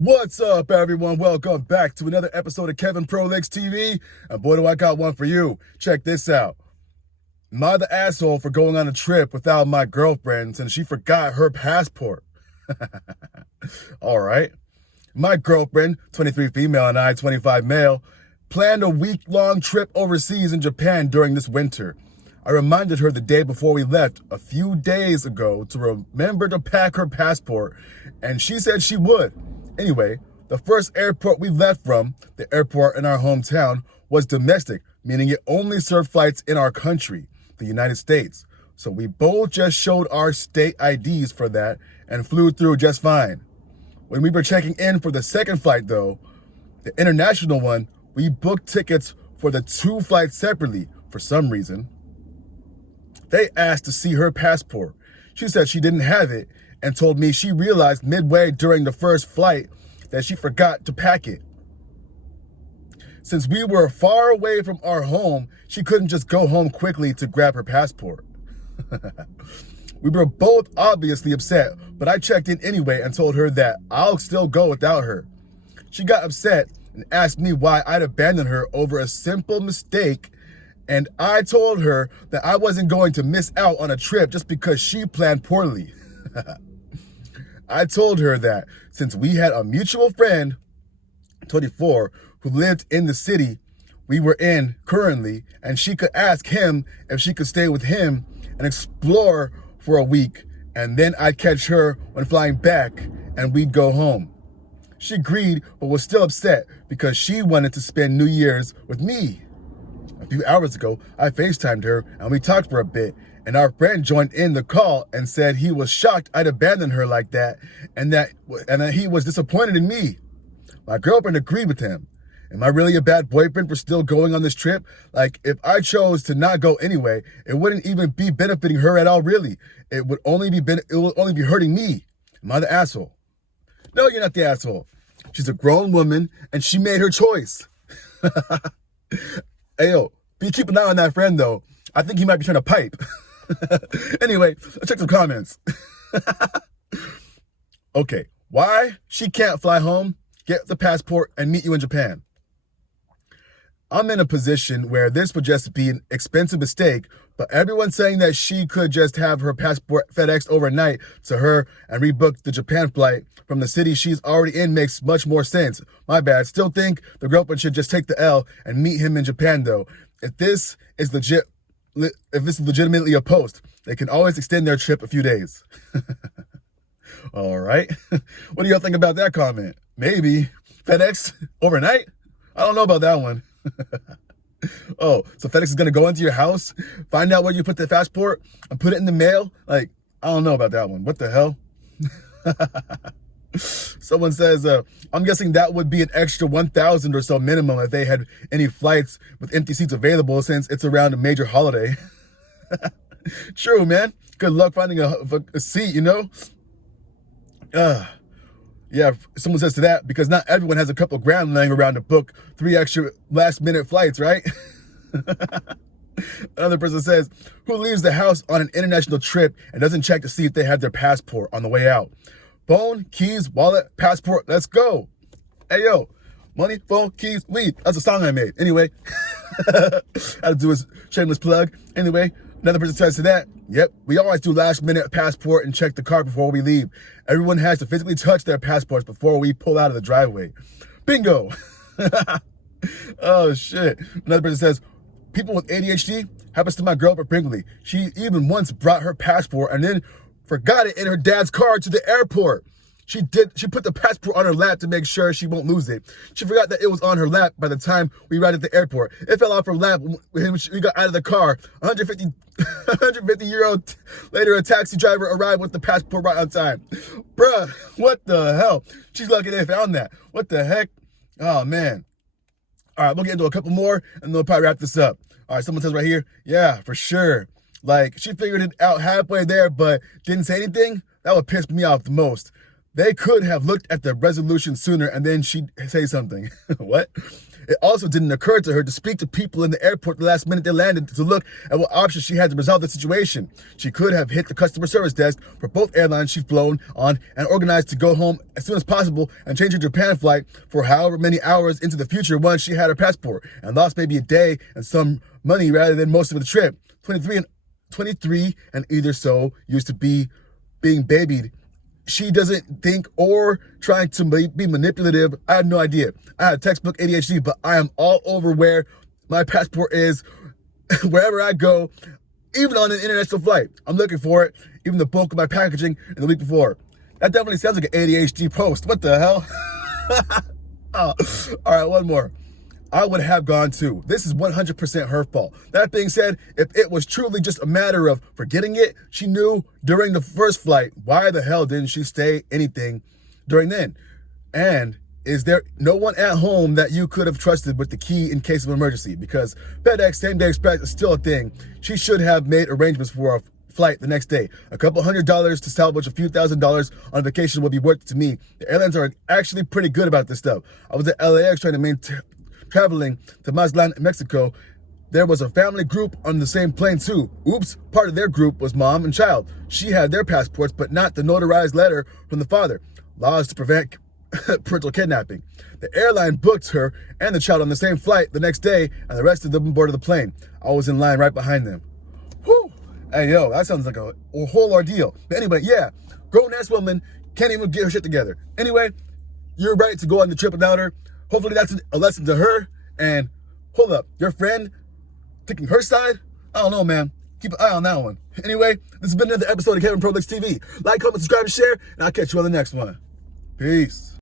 What's up, everyone? Welcome back to another episode of Kevin Prolix TV. And boy, do I got one for you. Check this out. Am I the asshole for going on a trip without my girlfriend since she forgot her passport? All right. My girlfriend, 23 female and I, 25 male, planned a week-long trip overseas in Japan during this winter. I reminded her the day before we left a few days ago to remember to pack her passport, and she said she would. Anyway, the first airport we left from, the airport in our hometown, was domestic, meaning it only served flights in our country, the United States. So we both just showed our state IDs for that and flew through just fine. When we were checking in for the second flight though, the international one, we booked tickets for the two flights separately for some reason. They asked to see her passport. She said she didn't have it and told me she realized midway during the first flight that she forgot to pack it. Since we were far away from our home, she couldn't just go home quickly to grab her passport. We were both obviously upset, but I checked in anyway and told her that I'll still go without her. She got upset and asked me why I'd abandoned her over a simple mistake, and I told her that I wasn't going to miss out on a trip just because she planned poorly. I told her that since we had a mutual friend, 24, who lived in the city we were in currently, and she could ask him if she could stay with him and explore for a week, and then I'd catch her when flying back and we'd go home. She agreed, but was still upset because she wanted to spend New Year's with me. A few hours ago, I FaceTimed her and we talked for a bit, and our friend joined in the call and said he was shocked I'd abandoned her like that and that he was disappointed in me. My girlfriend agreed with him. Am I really a bad boyfriend for still going on this trip? Like, if I chose to not go anyway, it wouldn't even be benefiting her at all, really. It would only be hurting me. Am I the asshole? No, you're not the asshole. She's a grown woman and she made her choice. Hey, yo, be keep an eye on that friend, though. I think he might be trying to pipe. Anyway, let's check some comments. Okay, why she can't fly home, get the passport, and meet you in Japan? I'm in a position where this would just be an expensive mistake, but everyone's saying that she could just have her passport FedExed overnight to her and rebook the Japan flight from the city she's already in makes much more sense. My bad. Still think the girlfriend should just take the L and meet him in Japan, though. If this is legitimately a post, they can always extend their trip a few days. All right. What do y'all think about that comment? Maybe FedEx overnight? I don't know about that one. Oh, so FedEx is going to go into your house, find out where you put the passport, and put it in the mail? Like, I don't know about that one. What the hell? Someone says, I'm guessing that would be an extra 1,000 or so minimum if they had any flights with empty seats available since it's around a major holiday. True, man. Good luck finding a seat, you know? Yeah, someone says to that, because not everyone has a couple grand laying around to book 3 extra last-minute flights, right? Another person says, who leaves the house on an international trip and doesn't check to see if they have their passport on the way out? Phone, keys, wallet, passport, let's go. Hey, yo, money, phone, keys, leave. That's a song I made. Anyway, I had to do a shameless plug. Anyway, another person says to that, yep, we always do last-minute passport and check the car before we leave. Everyone has to physically touch their passports before we pull out of the driveway. Bingo. Oh, shit. Another person says, people with ADHD, happens to my girlfriend Brinkley. She even once brought her passport and then forgot it in her dad's car to the airport. She put the passport on her lap to make sure she won't lose it. She forgot that it was on her lap by the time we arrived at the airport. It fell off her lap when we got out of the car. 150-year-old later, a taxi driver arrived with the passport right on time. Bruh, what the hell? She's lucky they found that. What the heck? Oh, man. All right, we'll get into a couple more, and then we'll probably wrap this up. All right, someone says right here, yeah, for sure. Like, she figured it out halfway there, but didn't say anything? That would piss me off the most. They could have looked at the resolution sooner and then she'd say something. What? It also didn't occur to her to speak to people in the airport the last minute they landed to look at what options she had to resolve the situation. She could have hit the customer service desk for both airlines she's flown on and organized to go home as soon as possible and change her Japan flight for however many hours into the future once she had her passport, and lost maybe a day and some money rather than most of the trip. 23 and either so used to be being babied. She doesn't think or trying to be manipulative. I have no idea. I have textbook ADHD, but I am all over where my passport is, wherever I go, even on an international flight. I'm looking for it, even the bulk of my packaging in the week before. That definitely sounds like an ADHD post. What the hell? Oh, all right, one more. I would have gone too. This is 100% her fault. That being said, if it was truly just a matter of forgetting it, she knew during the first flight, why the hell didn't she say anything during then? And is there no one at home that you could have trusted with the key in case of emergency? Because FedEx same-day express is still a thing. She should have made arrangements for a flight the next day. A couple $100 to salvage a few $1,000s on vacation would be worth it to me. The airlines are actually pretty good about this stuff. I was at LAX trying to traveling to Mazatlan, Mexico. There was a family group on the same plane too. Oops, part of their group was mom and child. She had their passports, but not the notarized letter from the father. Laws to prevent parental kidnapping. The airline booked her and the child on the same flight the next day, and the rest of them boarded the plane. I was in line right behind them. Whew. Hey, yo, that sounds like a whole ordeal. But anyway, yeah, grown-ass woman can't even get her shit together. Anyway, you're right to go on the trip without her. Hopefully that's a lesson to her. And hold up, your friend taking her side? I don't know, man. Keep an eye on that one. Anyway, this has been another episode of Kevin Prolix TV. Like, comment, subscribe, and share, and I'll catch you on the next one. Peace.